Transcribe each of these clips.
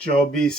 24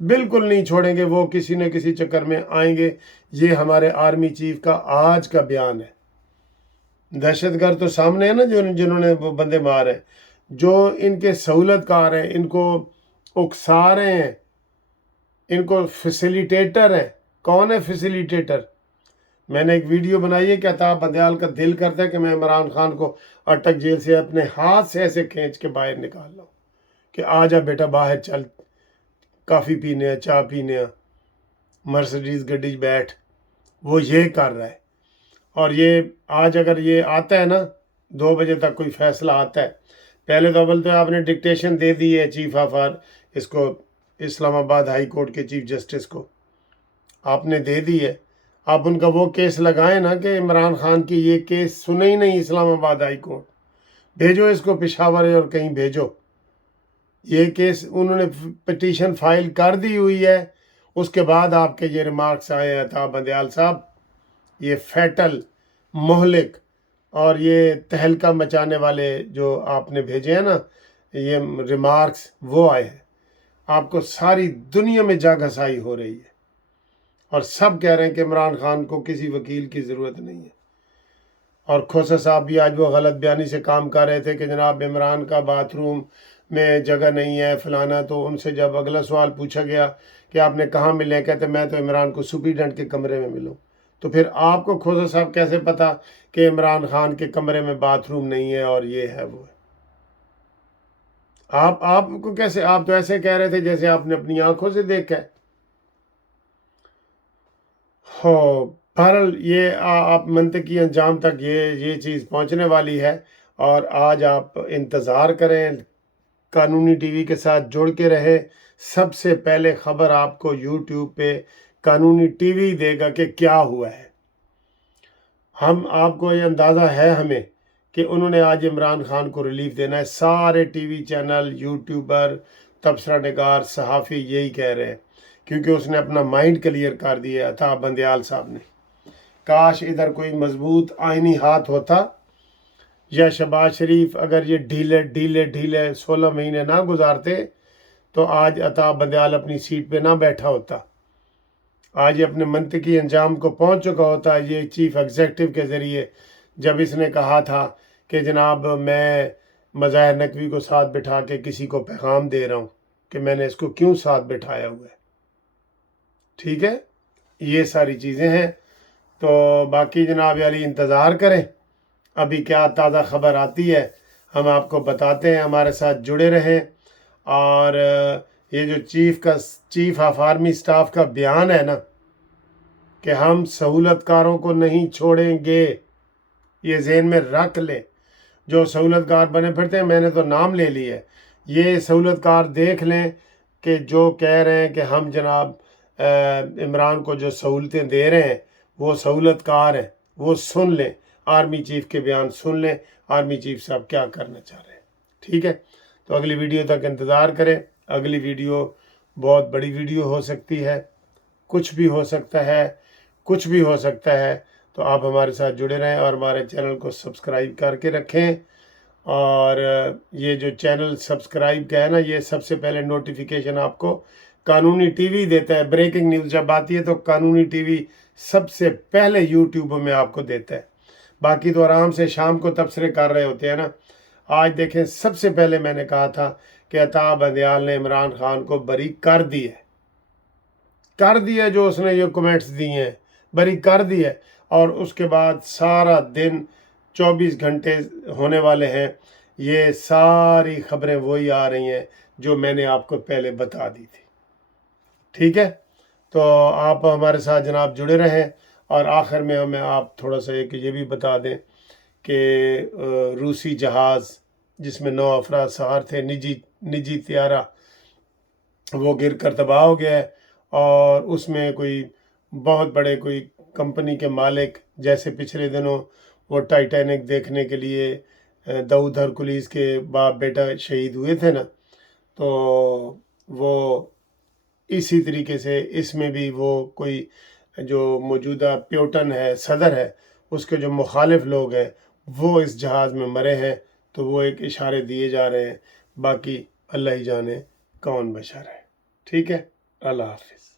بالکل نہیں چھوڑیں گے، وہ کسی نہ کسی چکر میں آئیں گے۔ یہ ہمارے آرمی چیف کا آج کا بیان ہے۔ دہشت گرد تو سامنے ہے نا، جنہوں نے وہ بندے مارے، جو ان کے سہولت کار ہیں، ان کو اکسا رہے ہیں، ان کو فیسیلیٹیٹر ہیں۔ کون ہے فیسیلیٹیٹر؟ میں نے ایک ویڈیو بنائی ہے کہ عطا بندیال کا دل کرتا ہے کہ میں عمران خان کو اٹک جیل سے اپنے ہاتھ سے ایسے کھینچ کے باہر نکال لاؤں کہ آ جا بیٹا باہر چل، کافی پینے ہیں، چائے پینے ہیں، مرسڈیز گڈی بیٹھ۔ وہ یہ کر رہا ہے۔ اور یہ آج اگر یہ آتا ہے نا 2 بجے تک کوئی فیصلہ آتا ہے، پہلے تو اول تو آپ نے ڈکٹیشن دے دی ہے چیف آف اس کو، اسلام آباد ہائی کورٹ کے چیف جسٹس کو آپ نے دے دی ہے۔ آپ ان کا وہ کیس لگائیں نا کہ عمران خان کی یہ کیس سنے ہی نہیں اسلام آباد ہائی کورٹ، بھیجو اس کو پشاور اور کہیں بھیجو۔ یہ کیس انہوں نے پٹیشن فائل کر دی ہوئی ہے، اس کے بعد آپ کے یہ ریمارکس آئے ہیں عطا بندیال صاحب، یہ فیٹل، مہلک اور یہ تہلکہ مچانے والے جو آپ نے بھیجے ہیں نا یہ ریمارکس، وہ آئے ہیں۔ آپ کو ساری دنیا میں جا گھسائی ہو رہی ہے اور سب کہہ رہے ہیں کہ عمران خان کو کسی وکیل کی ضرورت نہیں ہے۔ اور کھوسا صاحب بھی آج وہ غلط بیانی سے کام کر رہے تھے کہ جناب عمران کا باتھ روم میں جگہ نہیں ہے فلانا، تو ان سے جب اگلا سوال پوچھا گیا کہ آپ نے کہاں ملے، کہتے میں تو عمران کو سپریڈنٹ کے کمرے میں ملوں۔ تو پھر آپ کو کھوسا صاحب کیسے پتا کہ عمران خان کے کمرے میں باتھ روم نہیں ہے اور یہ ہے وہ ہے؟ آپ کو کیسے، آپ تو ایسے کہہ رہے تھے جیسے آپ نے اپنی آنکھوں سے دیکھا ہے۔ بہرحال یہ آپ منطقی انجام تک یہ چیز پہنچنے والی ہے، اور آج آپ انتظار کریں، قانونی ٹی وی کے ساتھ جڑ کے رہے۔ سب سے پہلے خبر آپ کو یوٹیوب پہ قانونی ٹی وی دے گا کہ کیا ہوا ہے۔ ہم آپ کو یہ اندازہ ہے ہمیں کہ انہوں نے آج عمران خان کو ریلیف دینا ہے۔ سارے ٹی وی چینل، یوٹیوبر، تبصرہ نگار، صحافی یہی کہہ رہے ہیں، کیونکہ اس نے اپنا مائنڈ کلیئر کر دیا عطا بندیال صاحب نے۔ کاش ادھر کوئی مضبوط آئینی ہاتھ ہوتا، یا شہباز شریف اگر یہ ڈھیلے 16 مہینے نہ گزارتے تو آج عطا بندیال اپنی سیٹ پہ نہ بیٹھا ہوتا، آج یہ اپنے منطقی انجام کو پہنچ چکا ہوتا۔ یہ چیف ایگزیکٹو کے ذریعے جب اس نے کہا تھا کہ جناب میں مظاہر نقوی کو ساتھ بٹھا کے کسی کو پیغام دے رہا ہوں کہ میں نے اس کو کیوں ساتھ بٹھایا ہوا ہے۔ ٹھیک ہے، یہ ساری چیزیں ہیں۔ تو باقی جناب علی انتظار کریں، ابھی کیا تازہ خبر آتی ہے ہم آپ کو بتاتے ہیں، ہمارے ساتھ جڑے رہیں۔ اور یہ جو چیف آف آرمی سٹاف کا بیان ہے نا کہ ہم سہولت کاروں کو نہیں چھوڑیں گے، یہ ذہن میں رکھ لیں۔ جو سہولت کار بنے پھرتے ہیں، میں نے تو نام لے لی ہے، یہ سہولت کار دیکھ لیں کہ جو کہہ رہے ہیں کہ ہم جناب عمران کو جو سہولتیں دے رہے ہیں وہ سہولت کار ہیں، وہ سن لیں، آرمی چیف کے بیان سن لیں، آرمی چیف صاحب کیا کرنا چاہ رہے ہیں۔ ٹھیک ہے، تو اگلی ویڈیو تک انتظار کریں۔ اگلی ویڈیو بہت بڑی ویڈیو ہو سکتی ہے، کچھ بھی ہو سکتا ہے، کچھ بھی ہو سکتا ہے۔ تو آپ ہمارے ساتھ جڑے رہیں اور ہمارے چینل کو سبسکرائب کر کے رکھیں۔ اور یہ جو چینل سبسکرائب کا ہے نا، یہ سب سے پہلے نوٹیفیکیشن آپ کو قانونی ٹی وی دیتا ہے۔ بریکنگ نیوز جب آتی ہے تو قانونی ٹی وی سب سے پہلے یوٹیوب میں آپ کو دیتا ہے، باقی تو آرام سے شام کو تبصرے کر رہے ہوتے ہیں نا۔ آج دیکھیں، سب سے پہلے میں نے کہا تھا کہ عطا بندیال نے عمران خان کو بری کر دیا جو اس نے یہ کمنٹس دیے ہیں، بری کر دی ہے۔ اور اس کے بعد سارا دن 24 گھنٹے ہونے والے ہیں، یہ ساری خبریں وہی آ رہی ہیں جو میں نے آپ کو پہلے بتا دی تھی۔ ٹھیک ہے، تو آپ ہمارے ساتھ جناب جڑے رہیں۔ اور آخر میں ہمیں آپ تھوڑا سا ایک یہ بھی بتا دیں کہ روسی جہاز جس میں 9 افراد سوار تھے، نجی طیارہ، وہ گر کر تباہ ہو گیا ہے۔ اور اس میں کوئی بہت بڑے کوئی کمپنی کے مالک، جیسے پچھلے دنوں وہ ٹائٹینک دیکھنے کے لیے داؤد ہرکلیز کے باپ بیٹا شہید ہوئے تھے نا، تو وہ اسی طریقے سے اس میں بھی وہ کوئی جو موجودہ پیوٹن ہے، صدر ہے، اس کے جو مخالف لوگ ہیں وہ اس جہاز میں مرے ہیں۔ تو وہ ایک اشارے دیے جا رہے ہیں، باقی اللہ ہی جانے کون بشر ہے۔ ٹھیک ہے۔ اللہ حافظ.